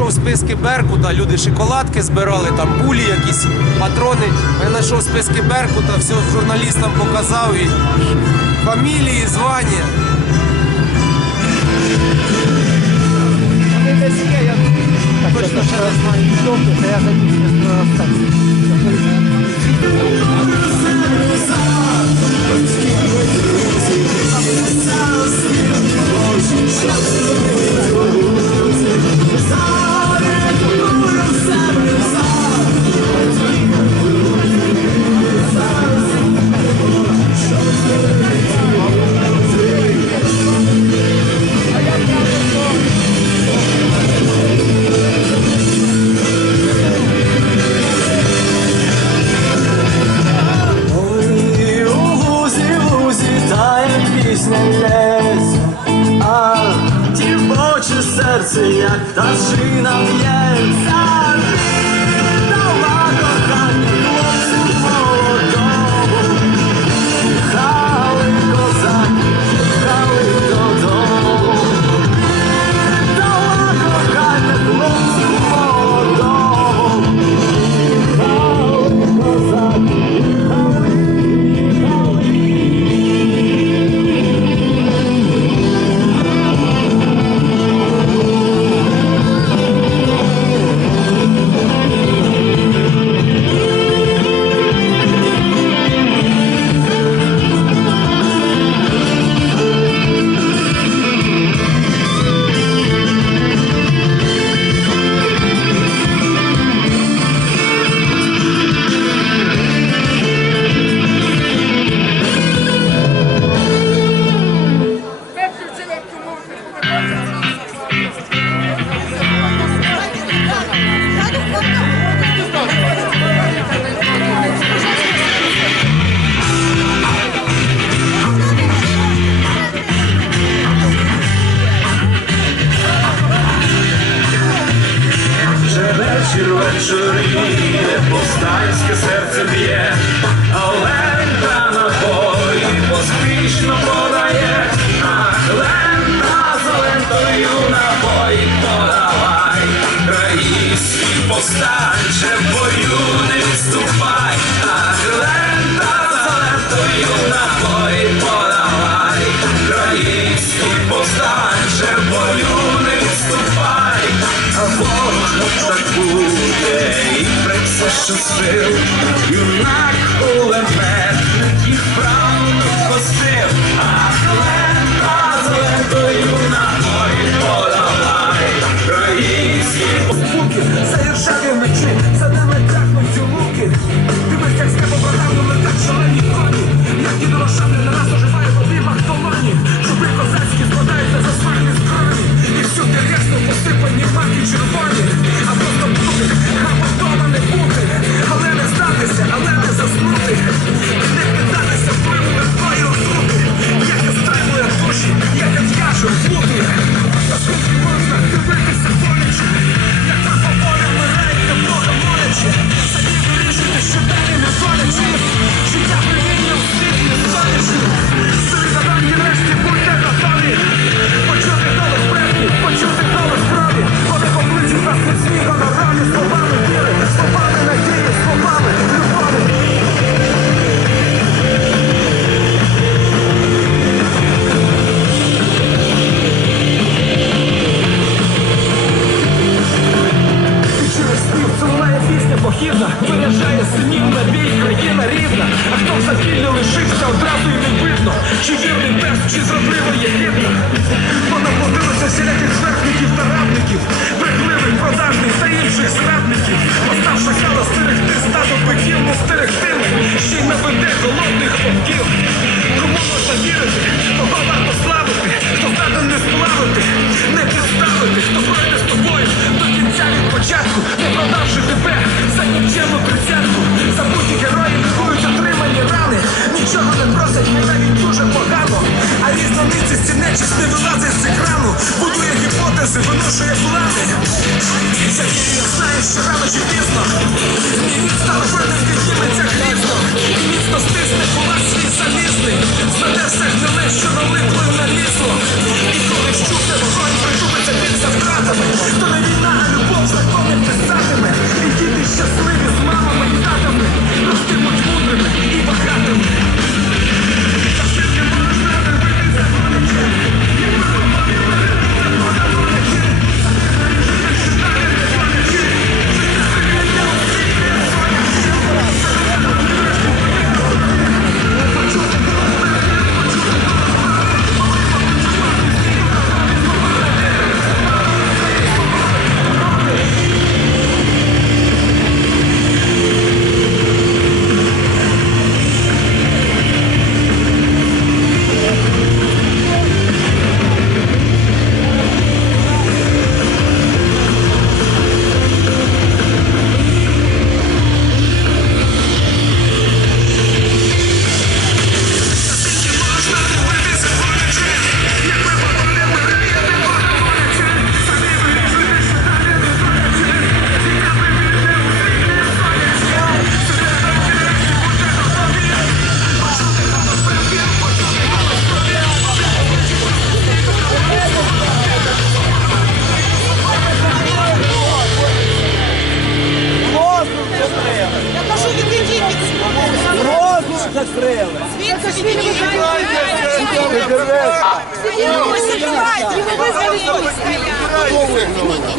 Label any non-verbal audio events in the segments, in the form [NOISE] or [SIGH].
знайшов списки Беркута, люди шоколадки збирали, там пулі якісь, патрони. Я знайшов списки Беркута, все журналістам показав і фамілії, звання. Вони десь є, я точно ще не знаю. Добре, я хотів не розстатися. Даже нам alive. Життя повинно всіх не залежить. Солідарні решті будь-яка. мене просять, навіть дуже погано. А різноманітність нечисти вилазить з екрану, будує гіпотези, виношує плани. Всякий я знаю, що рано чи пізно. Мій відстав певний підніметься грізно. І міцно стисне кулак свій залізний. те все гниле, що налипло на лізло. І коли щукне вогонь притупиться під завтратами, то не війна, а любов закони писатиме. І діти щасливі.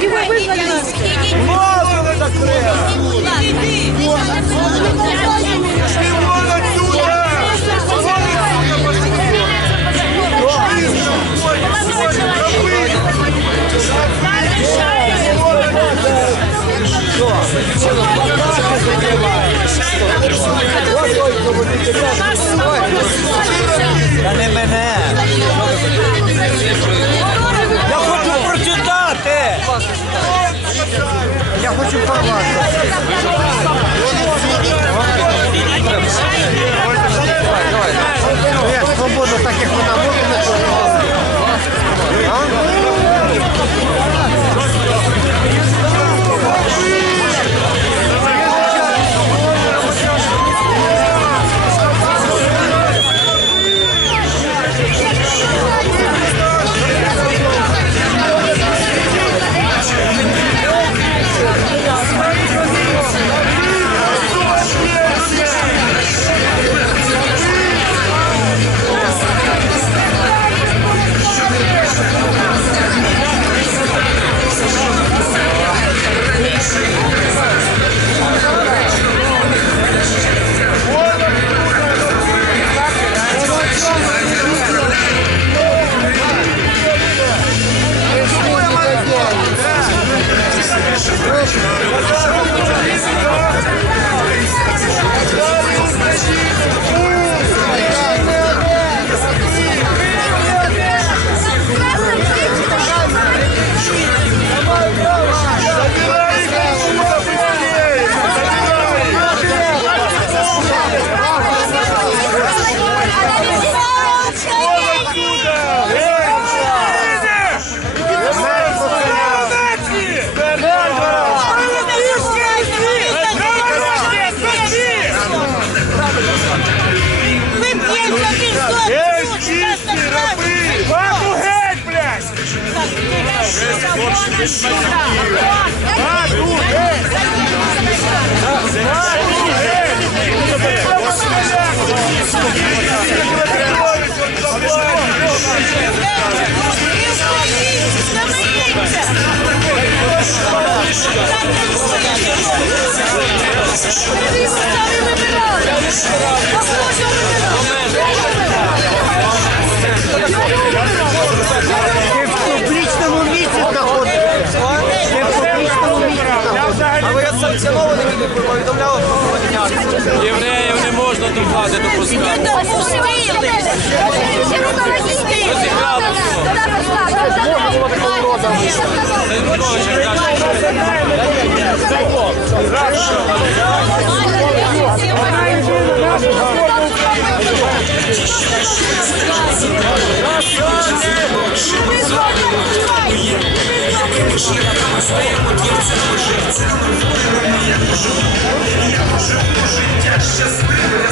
І ви визнали. Воздух закрили. Та не мене. Хочу порвати. Знаходишся. А ви санкціоновані повідомляли про Євреїв не можна тут влади допускати. Це Януковича каже.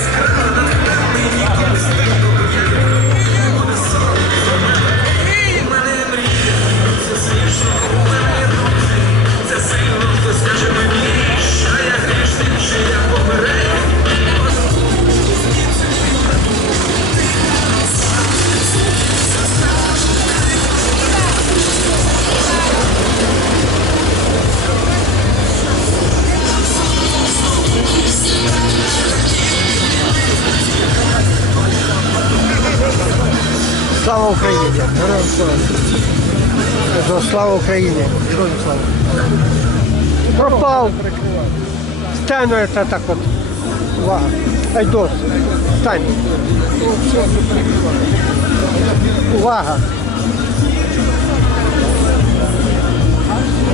Слава [LAUGHS] Слава Україні! Героям слава! Пропав! Стань це так от. Увага! Айдос! Стань! Увага!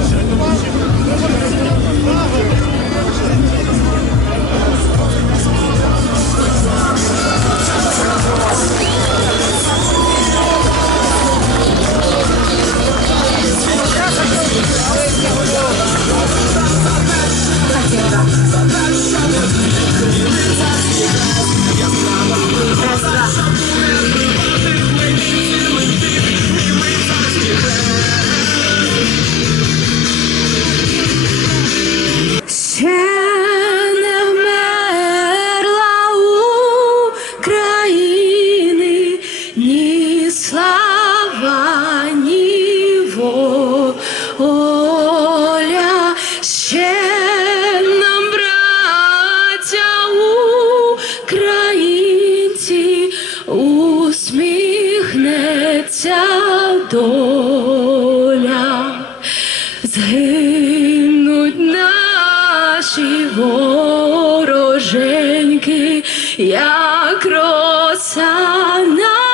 Ще вороженьки, як роса на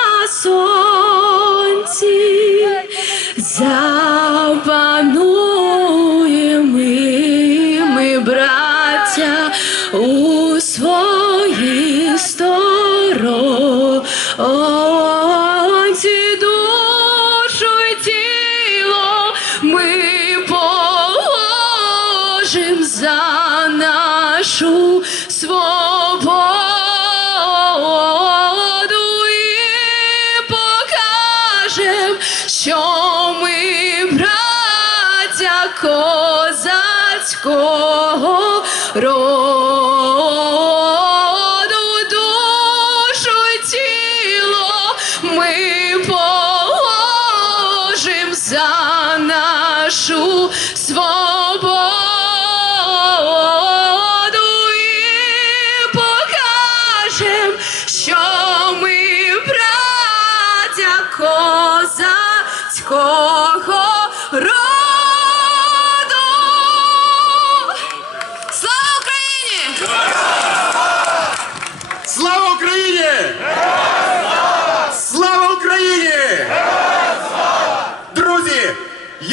нашу свободу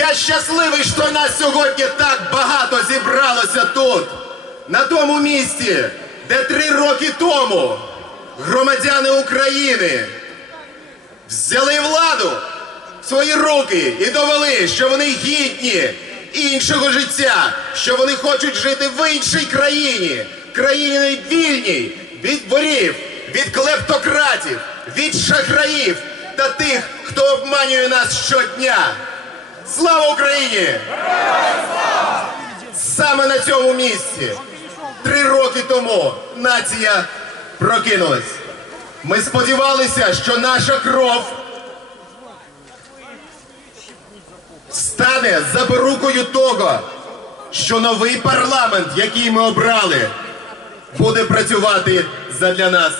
я щасливий, що нас сьогодні так багато зібралося тут, на тому місці, де три роки тому громадяни України взяли владу в свої руки і довели, що вони гідні іншого життя, що вони хочуть жити в іншій країні, країні вільній від ворів, від клептократів, від шахраїв та тих, хто обманює нас щодня. Слава Україні! Саме на цьому місці три роки тому нація прокинулась. Ми сподівалися, що наша кров стане запорукою того, що новий парламент, який ми обрали, буде працювати задля нас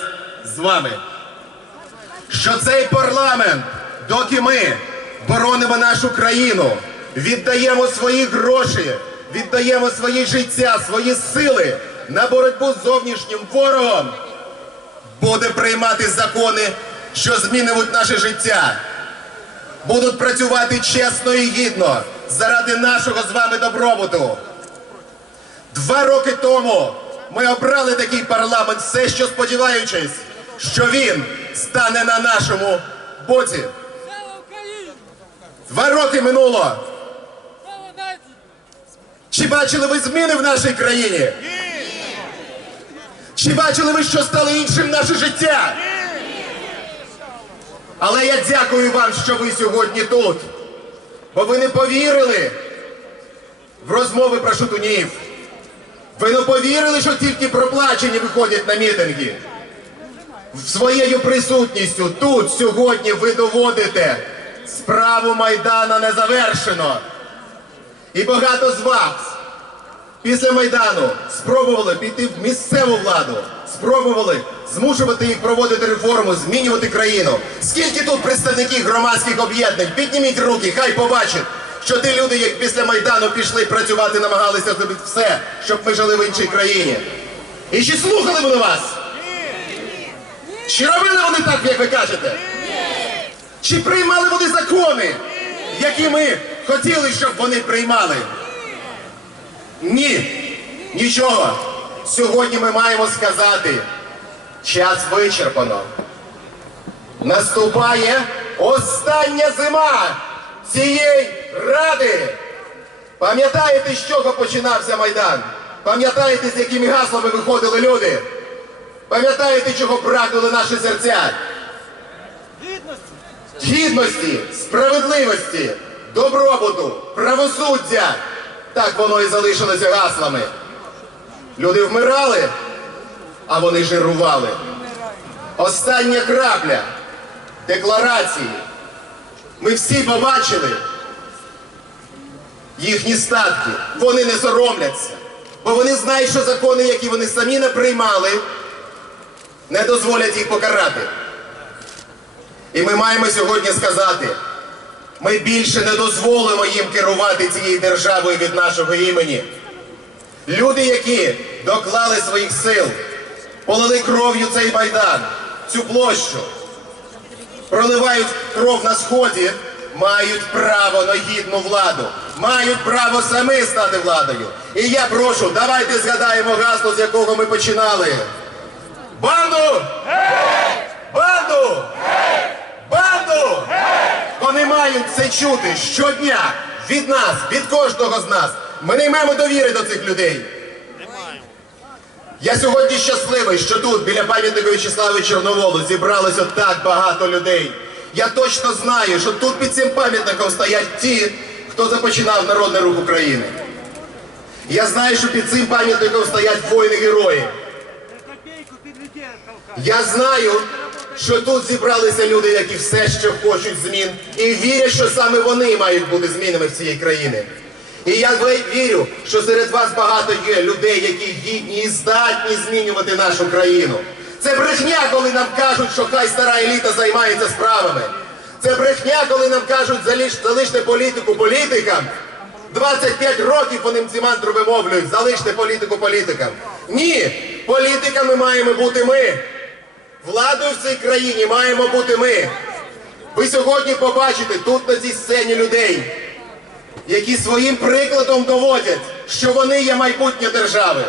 з вами. Що цей парламент, доки ми боронимо нашу країну, віддаємо свої гроші, віддаємо свої життя, свої сили на боротьбу з зовнішнім ворогом, буде приймати закони, що змінюють наше життя. Будуть працювати чесно і гідно заради нашого з вами добробуту. Два роки тому ми обрали такий парламент, все що сподіваючись, що він стане на нашому боці. Два роки минуло. Чи бачили ви зміни в нашій країні? Чи бачили ви, що стало іншим наше життя? Але я дякую вам, що ви сьогодні тут. Бо ви не повірили в розмови про шутунів. Ви не повірили, що тільки проплачені виходять на мітинги. Своєю присутністю тут сьогодні ви доводите справу Майдана не завершено. І багато з вас після Майдану спробували піти в місцеву владу, спробували змушувати їх проводити реформу, змінювати країну. Скільки тут представників громадських об'єднань? Підніміть руки, хай побачать, що ті люди, які після Майдану пішли працювати, намагалися зробити все, щоб ми жили в іншій країні. І чи слухали вони вас? Чи робили вони так, як ви кажете? Чи приймали вони закони, які ми хотіли, щоб вони приймали? Ні, нічого. Сьогодні ми маємо сказати, час вичерпано. Наступає остання зима цієї ради. Пам'ятаєте, з чого починався Майдан? Пам'ятаєте, з якими гаслами виходили люди? Пам'ятаєте, чого прагнули наші серця? Гідності, справедливості, добробуту, правосуддя. Так воно і залишилося гаслами. Люди вмирали, а вони жирували. Остання крапля декларації. Ми всі побачили їхні статки. Вони не соромляться, бо вони знають, що закони, які вони самі не приймали, не дозволять їх покарати. І ми маємо сьогодні сказати, ми більше не дозволимо їм керувати цією державою від нашого імені. Люди, які доклали своїх сил, полили кров'ю цей майдан, цю площу, проливають кров на сході, мають право на гідну владу, мають право самі стати владою. І я прошу, давайте згадаємо гасло, з якого ми починали. Банду! Банду! Банду! Вони мають це чути щодня від нас, від кожного з нас. Ми не маємо довіри до цих людей. Я сьогодні щасливий, що тут, біля пам'ятника В'ячеславу Чорноволу, зібралося так багато людей. Я точно знаю, що тут під цим пам'ятником стоять ті, хто започинав народний рух України. Я знаю, що під цим пам'ятником стоять воїни-герої. Я знаю, що тут зібралися люди, які все ще хочуть змін, і вірять, що саме вони мають бути змінами в цій країні. І я вірю, що серед вас багато є людей, які гідні і здатні змінювати нашу країну. Це брехня, коли нам кажуть, що хай стара еліта займається справами. Це брехня, коли нам кажуть, залиш, залиште політику політикам. 25 років вони ці мантри вимовлюють, залиште політику політикам. Ні, політиками маємо бути ми. Владою в цій країні маємо бути ми. Ви сьогодні побачите тут на цій сцені людей, які своїм прикладом доводять, що вони є майбутнє держави.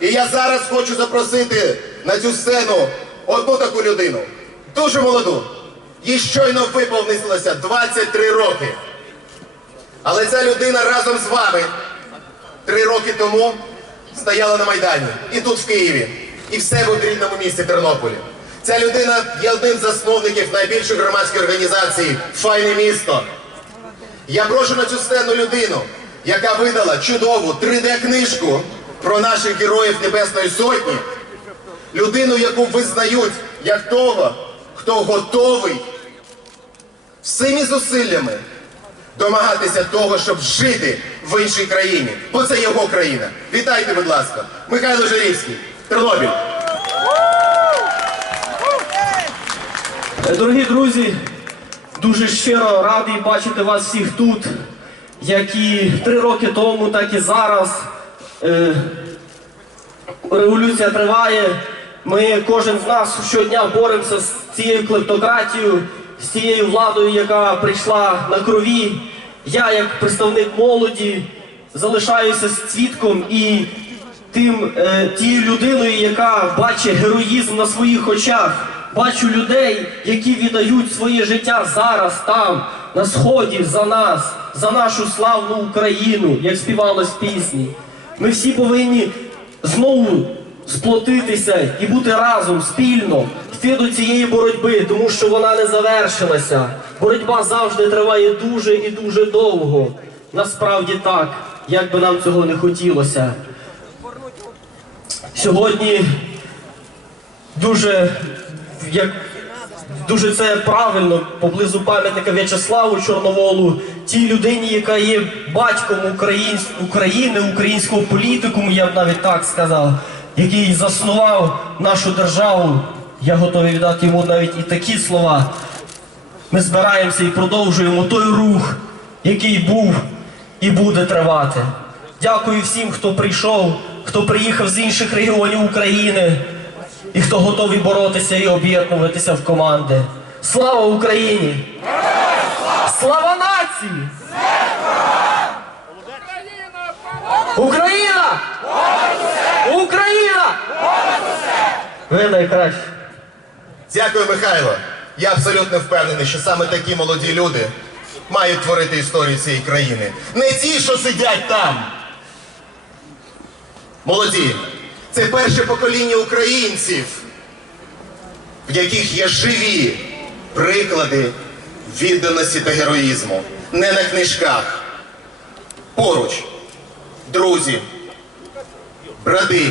І я зараз хочу запросити на цю сцену одну таку людину, дуже молоду. Їй щойно виповнилося 23 роки. Але ця людина разом з вами три роки тому стояла на Майдані. І тут в Києві, і в себе в рідному місті Тернополі. Ця людина є одним з засновників найбільшої громадської організації Файне місто. Я прошу на цю сцену людину, яка видала чудову 3D-книжку про наших героїв Небесної Сотні, людину, яку визнають як того, хто готовий всіми зусиллями домагатися того, щоб жити в іншій країні, бо це його країна. Вітайте, будь ласка, Михайло Жирівський, Тернопіль. Дорогі друзі, дуже щиро радий бачити вас всіх тут, як і три роки тому, так і зараз. Е, революція триває. Ми кожен з нас щодня боремося з цією клептократією, з цією владою, яка прийшла на крові. Я, як представник молоді, залишаюся свідком і тим е, тією людиною, яка бачить героїзм на своїх очах. Бачу людей, які віддають своє життя зараз там, на сході, за нас, за нашу славну Україну, як співалось в пісні. Ми всі повинні знову сплотитися і бути разом спільно, йти до цієї боротьби, тому що вона не завершилася. Боротьба завжди триває дуже і дуже довго. Насправді так, як би нам цього не хотілося. Сьогодні дуже як дуже це правильно поблизу пам'ятника В'ячеславу Чорноволу, тій людині, яка є батьком українсь... України, українського політикуму, я б навіть так сказав, який заснував нашу державу. Я готовий віддати йому навіть і такі слова. Ми збираємося і продовжуємо той рух, який був і буде тривати. Дякую всім, хто прийшов, хто приїхав з інших регіонів України і хто готовий боротися і об'єднуватися в команди. Слава Україні! Слава нації! Україна! Україна! Ви найкращі. Дякую, Михайло. Я абсолютно впевнений, що саме такі молоді люди мають творити історію цієї країни. Не ті, що сидять там. Молоді. Це перше покоління українців, в яких є живі приклади відданості та героїзму. Не на книжках. Поруч. Друзі, брати,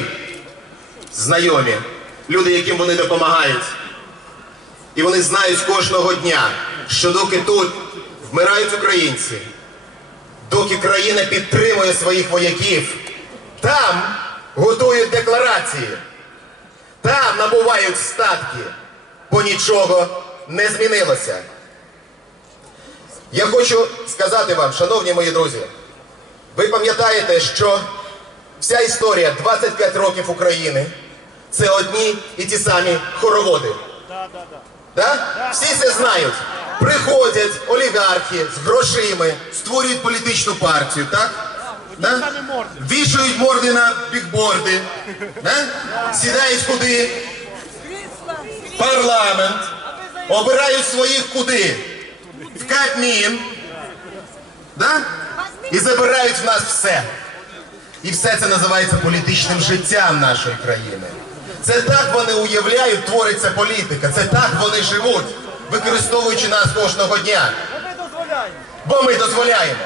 знайомі, люди, яким вони допомагають. І вони знають кожного дня, що доки тут вмирають українці, доки країна підтримує своїх вояків, там готують декларації, там набувають статки, бо нічого не змінилося. Я хочу сказати вам, шановні мої друзі, ви пам'ятаєте, що вся історія 25 років України це одні і ті самі хороводи. Да? Всі це знають. Приходять олігархи з грошима, створюють політичну партію, так? Да? Вішають морди на бікборди, да? сідають куди? Парламент, обирають своїх куди? В Кабмін, да? і забирають в нас все. І все це називається політичним життям нашої країни. Це так вони уявляють, твориться політика. Це так вони живуть, використовуючи нас кожного дня. Бо ми дозволяємо.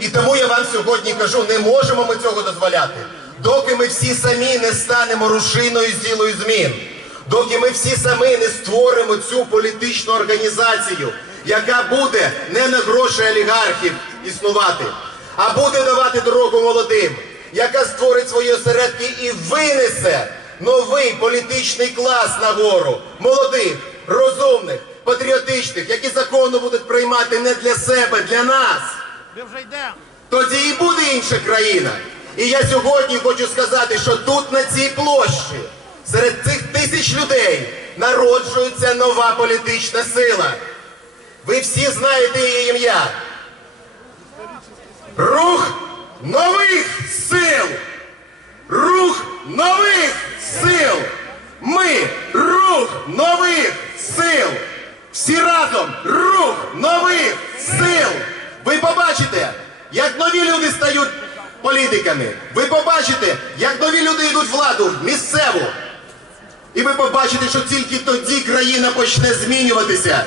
І тому я вам сьогодні кажу, не можемо ми цього дозволяти. Доки ми всі самі не станемо рушиною з ділою змін, доки ми всі самі не створимо цю політичну організацію, яка буде не на гроші олігархів існувати, а буде давати дорогу молодим, яка створить свої осередки і винесе новий політичний клас нагору, молодих, розумних, патріотичних, які законно будуть приймати не для себе, для нас. Тоді і буде інша країна. І я сьогодні хочу сказати, що тут на цій площі, серед цих тисяч людей, народжується нова політична сила. Ви всі знаєте її ім'я. Рух нових сил! Рух нових сил! Ми рух нових сил! Всі разом рух нових сил! Ви побачите, як нові люди стають політиками. Ви побачите, як нові люди йдуть в владу місцеву. І ви побачите, що тільки тоді країна почне змінюватися,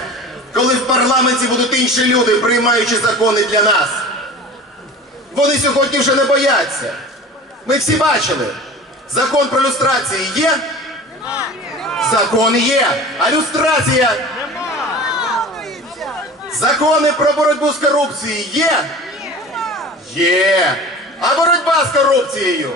коли в парламенті будуть інші люди, приймаючи закони для нас. Вони сьогодні вже не бояться. Ми всі бачили. Закон про люстрацію є? Закон є. А люстрація? Закони про боротьбу з корупцією є? Є. А боротьба з корупцією?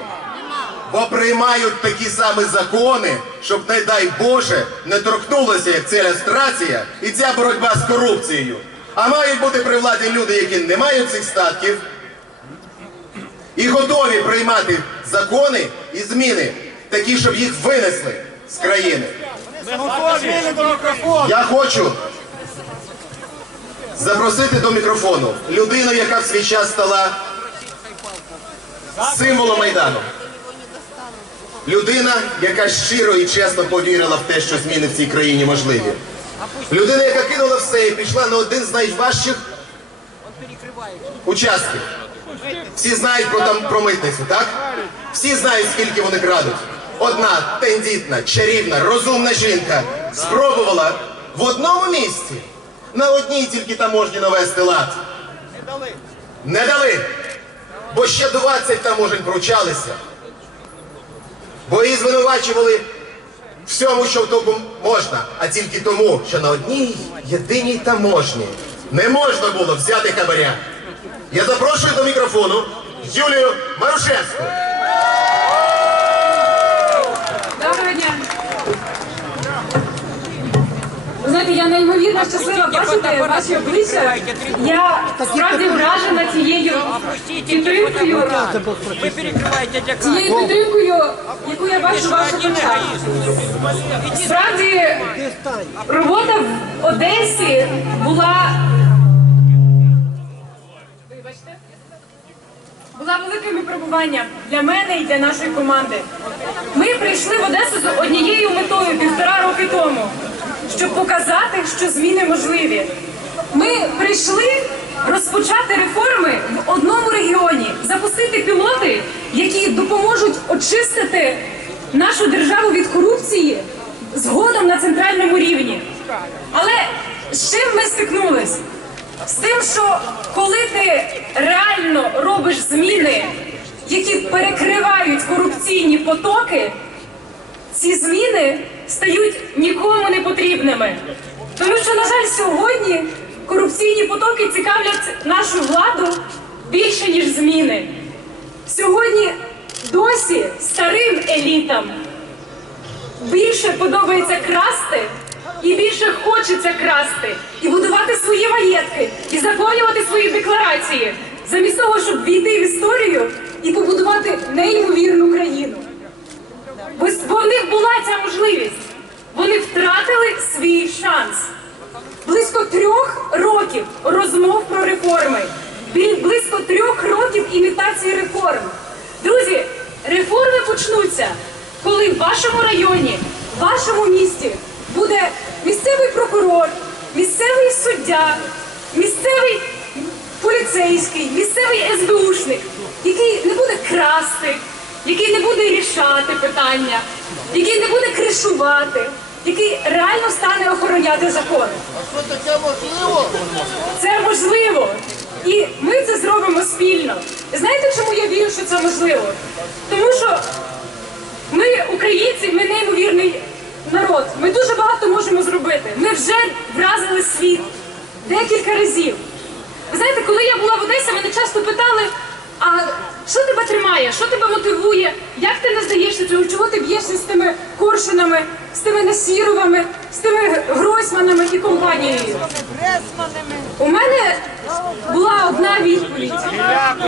Бо приймають такі самі закони, щоб, не дай Боже, не торкнулося, як ця люстрація і ця боротьба з корупцією. А мають бути при владі люди, які не мають цих статків, і готові приймати закони і зміни, такі, щоб їх винесли. з країни. Я хочу запросити до мікрофону людину, яка в свій час стала символом Майдану. Людина, яка щиро і чесно повірила в те, що зміни в цій країні можливі. Людина, яка кинула все і пішла на один з найважчих участків. Всі знають про там про митницю, так? Всі знають, скільки вони крадуть. Одна тендітна, чарівна, розумна жінка спробувала в одному місці на одній тільки таможні навести лад. Не дали. Не дали. Бо ще 20 таможень пручалися. Бо її звинувачували всьому, що в тому можна, а тільки тому, що на одній єдиній таможні не можна було взяти хабаря. Я запрошую до мікрофону Юлію Марушевську. Неймовірно щаслива бачити ваші обличчя. Я справді вражена цією підтримкою, Ви перекриваєте цією підтримкою, яку я бачу в очах. Справді, робота в Одесі була. Була великим випробуванням для мене і для нашої команди. Ми прийшли в Одесу з однією метою півтора роки тому, щоб показати, що зміни можливі. Ми прийшли розпочати реформи в одному регіоні, запустити пілоти, які допоможуть очистити нашу державу від корупції згодом на центральному рівні. Але з чим ми стикнулись? З тим, що коли ти реально робиш зміни, які перекривають корупційні потоки, ці зміни стають нікому не потрібними. Тому що, на жаль, сьогодні корупційні потоки цікавлять нашу владу більше, ніж зміни. Сьогодні досі старим елітам більше подобається красти і більше хочеться красти і будувати свої маєтки, і заповнювати свої декларації, замість того, щоб війти в історію і побудувати неймовірну країну. Бо в них була ця можливість. Вони втратили свій шанс. Близько трьох років розмов про реформи. Близько трьох років імітації реформ. Друзі, реформи почнуться, коли в вашому районі, в вашому місті буде місцевий прокурор, місцевий суддя, місцевий поліцейський, місцевий СБУшник, який не буде красти, який не буде рішати питання, який не буде кришувати, який реально стане охороняти закон. Це можливо. І ми це зробимо спільно. Знаєте, чому я вірю, що це можливо? Тому що ми, українці, ми неймовірний народ. Ми дуже багато можемо зробити. Ми вже вразили світ декілька разів. Ви знаєте, коли я була в Одесі, мене часто питали, а що тебе тримає, що тебе мотивує, як ти не здаєшся цього, чого ти б'єшся з тими коршунами, з тими насіровами, з тими Гройсманами і компанією? У мене була одна відповідь.